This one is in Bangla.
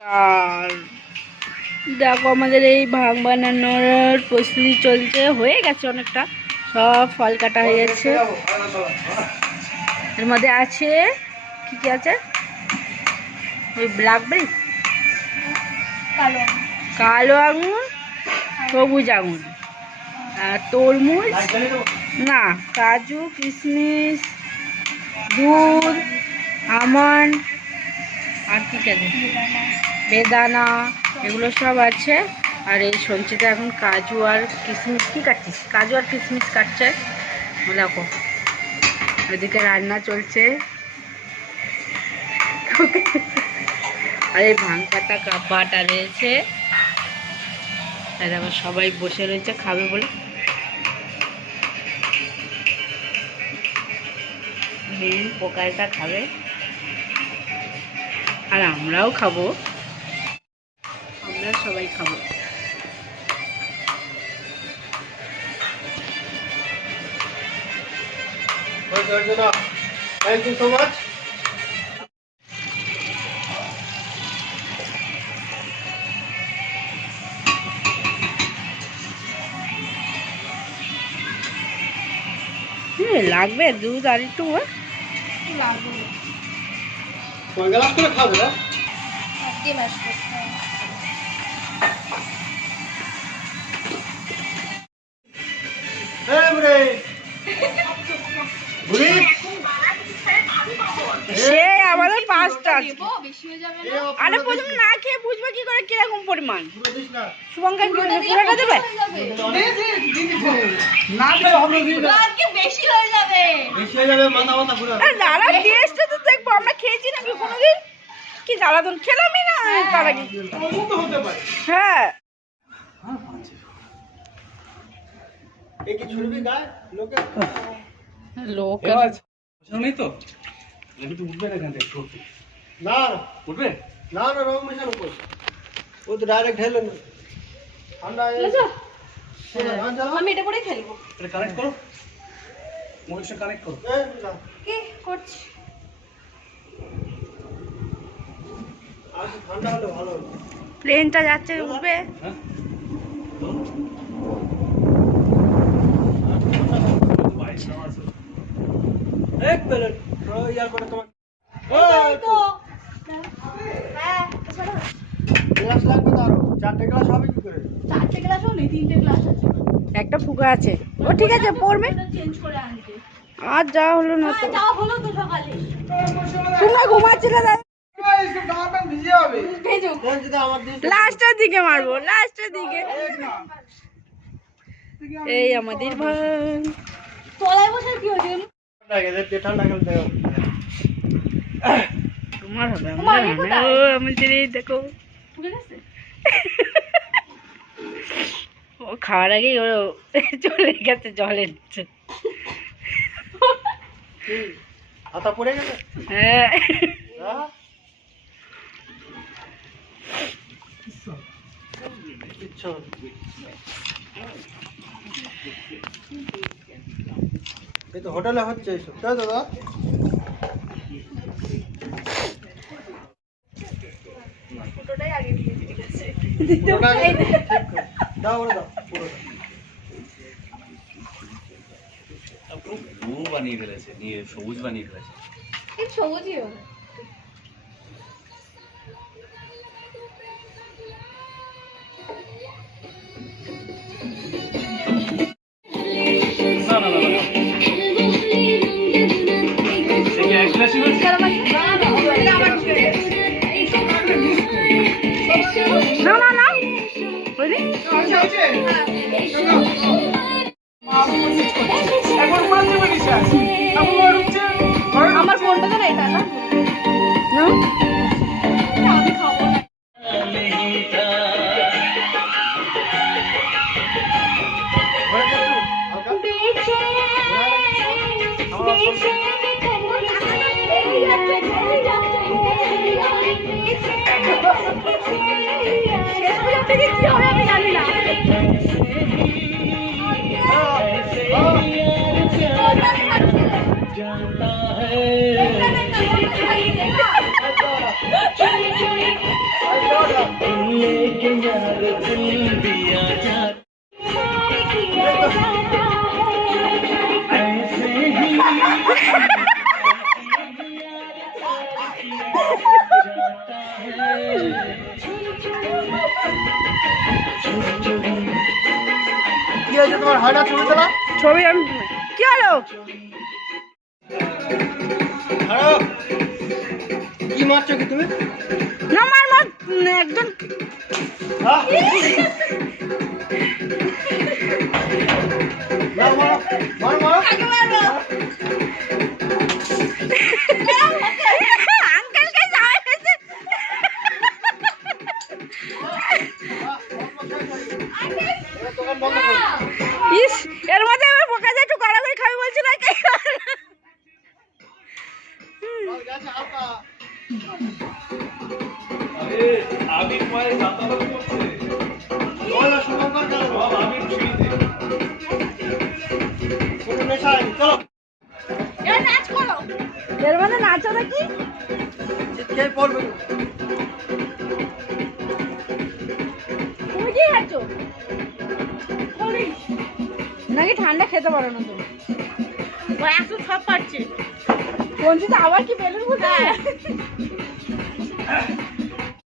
আর দেখো আমাদের এই ভাগ বানানোর প্রস্তুতি চলছে, হয়ে গেছে অনেকটা, সব ফল কাটা হয়ে গেছে। এর মধ্যে আছে কি কি আছে, ওই ব্ল্যাকবেরি, কালো আঙুর, সবুজ আঙুর, আর তরমুজ না, কাজু, কিশমিশ, দুধ, আমন্ড, আর কি আছে, বেদানা, এগুলো সব আছে। আর এই সঞ্চিতা এখন কাজু আর কিশমিশ, কি কাটছিস? কাজু আর কিশমিশ কাটছে। দেখো ওইদিকে রান্না চলছে। আর এই ভাং পাতা কাপড়টা রয়েছে, দেখো সবাই বসে রয়েছে খাবে বলে। পোকালটা খাবে আর আমরাও খাবো, আমরা সবাই খাবো। Thank you so much. লাগবে দুধ আর একটু খাবে না? সে আমাদের 5টা। আরে প্রথম না খেয়ে বুঝবে কি করে কিরকম পরিমাণ। শুভঙ্কর পুরোটা দেবে? দাঁড়া, টেস্টটা তো দেখবো। আমরা খেয়েছি নাকি কোনোদিন? কি জ্বালাতন খেলামই না তার আগে। হ্যাঁ লোক নেই তো, উঠবে না এখান থেকে। না উঠবে না, না রং মেশানো উপর, ও তো ডাইরেক্ট ঢেলে না। ঠান্ডা আমি এটা করে খেলবো। এটা কানেক্ট করো, মোবাইলটা কানেক্ট করো। কি করছি? আর ঠান্ডা হলে ভালো হবে। প্লেনটা যাচ্ছে, উঠবে। হ্যাঁ এক মিনিট ইয়ার করে তোমার গ্লাস লাগবে তো আরো 4টে গ্লাস হবে কি করে? 4টে গ্লাসও নেই, 3টে গ্লাস আছে। একটা ফুকা আছে, ও ঠিক আছে পড়বে। চেঞ্জ করে আনতে। আর যা হলো না তো, যা হলো তো সকালে। তোমরা ঘুমাচ্ছিলে না? ভিজে হবে। ভেজুক। লাস্টের দিকে মারবো, লাস্টের দিকে। এই আমাদের ভাই তলায় বসে কি হচ্ছে? ঠান্ডা খেলতে হবে। তোমার হবে, আমাদের এই দেখো ও খাওয়ার আগেই ও চলে গেছে জলের নিচে। হাতা পড়ে গেছে। হ্যাঁ এই তো হোটেলে হচ্ছে এইসব, তাই দাদা? দাও ওরা দাও পুরোটা। ব্লু বানিয়ে ফেলেছে, নিয়ে সবুজ বানিয়ে ফেলেছে। এই সবুজই হবে। না না না বুঝলি আমার ফোনটা তো এটা না, আমি খাবো না। কি হবে আমি জানি না। जानता है কি হয়েছে তোমার? হয় না ছবি তোলা? ছবি আমি কি হলো? খারাপ কি মারছো কি তুমি? না মার একজন হ্যাঁ? না, মারো, মারো, মারো। আঙ্কেলকে যাওয়া হয়েছে। এবার দোকান বন্ধ করো। ইস এর মধ্যে আমার বোকা যায় একটু কড়া করে খাবি বলছি না কে? আর গেছে হালকা। আরে আবির পায়ে দাঁতাবাজি করছে। ওরা শুভঙ্কর গেল। সব আবির ছিঁড়িতে। কোনো নেশা হয়নি, চলো। এবার নাচ করো। এর মধ্যে নাচো নাকি? কে পড়বে? তুমি কি খাচ্ছ? নাকি ঠান্ডা খেতে পারো না তুমি? ওই এখন সব পারছে। বলছি তো আবার কি বেলুন ফুটে?